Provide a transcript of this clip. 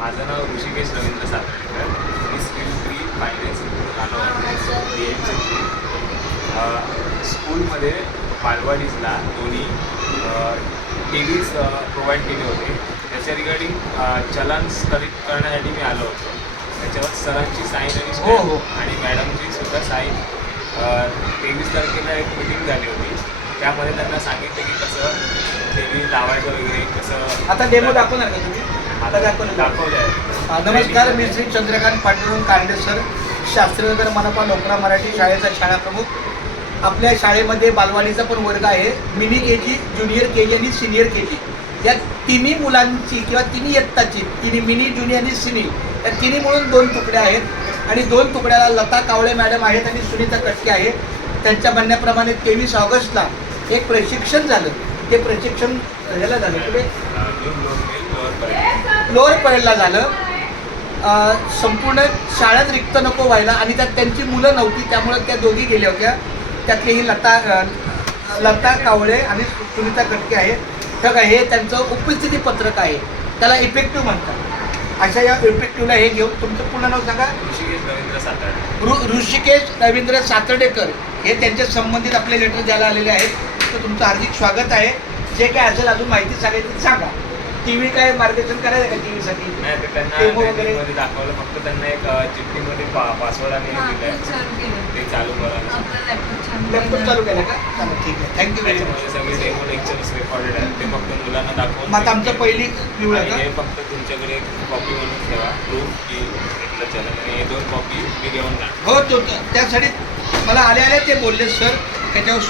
माझं नाव ऋषिकेश रवींद्र सातळेकर. मी skill tree finance आलो आहे. स्कूलमध्ये बालवाडीजला दोन्ही टी व्हीज प्रोव्हाइड केले होते. त्याच्या रिगार्डिंग चलान्स करण्यासाठी मी आलो होतो. त्याच्यावर सरांची साईन आणि मॅडमची सुद्धा साईन 23 तारखेला एक मीटिंग झाली होती. त्यामध्ये त्यांना सांगितलं की कसं टी व्ही लावायचं वगैरे कसं. आता डेमो दाखवणार का तुम्ही? आता दाखवलं आहे. नमस्कार, मी श्री चंद्रकांत पांडुरंग कारंडे सर, शास्त्रीनगर मनपा नोकरा मराठी शाळेचा शाळा प्रमुख. आपल्या शाळेमध्ये बालवाडीचा पण वर्ग आहे. मिनी के जी, ज्युनियर के जी आणि सिनियर के जी या तिन्ही मुलांची किंवा तिन्ही इयत्ताची, तिन्ही मिनी, ज्युनियर आणि सिनियर या तिन्ही मिळून 2 तुकड्या आहेत आणि 2 तुकड्याला लता कावळे मॅडम आहेत आणि सुनीता कटके आहे. त्यांच्या म्हणण्याप्रमाणे 23 ऑगस्टला एक प्रशिक्षण झालं. ते प्रशिक्षण ह्याला झालं कुठे? लोअर परेलला झालं. संपूर्ण शाळेत रिक्त नको व्हायला आणि त्यात त्यांची मुलं नव्हती, त्यामुळे त्या दोघी गेल्या होत्या. त्यातली ही लता कावळे आणि सुनीता कटके आहे. तर हे त्यांचं उपस्थिती पत्रक आहे, त्याला इफेक्टिव्ह म्हणतात. अशा या इफेक्टिव्हला हे घेऊन तुमचं पूर्ण नाव सांगा. ऋषिकेश रवींद्र सातळे. ऋषिकेश रवींद्र सातर्डेकर हे त्यांच्या संबंधित आपले लेटर द्यायला आलेले आहेत. तर तुमचं हार्दिक स्वागत आहे. जे काय असेल अजून माहिती सांगायची सांगा. टी व्ही काय मार्गदर्शन करायचं का टी व्हीसाठी? नाही, ते त्यांना मध्ये दाखवलं. फक्त त्यांना एक चिठ्ठीमध्ये पासवर्ड आणि दिलं ते चालू करा. लॅपटॉप चालू केला का? चालेल, ठीक आहे. Thank you very much. त्याच्यामध्ये सगळे डेमो लेक्चर्स रेकॉर्डेड आहेत. ते फक्त मुलांना दाखवून. मग आता आमचं पहिली निवड हे फक्त तुमच्याकडे एक कॉपी म्हणून ठेवा, प्रूफ की इथलं चलन. आणि हे 2 कॉपी मी घेऊन जा. हो, तो त्यासाठी मला आले ते बोलले सर त्याच्यावर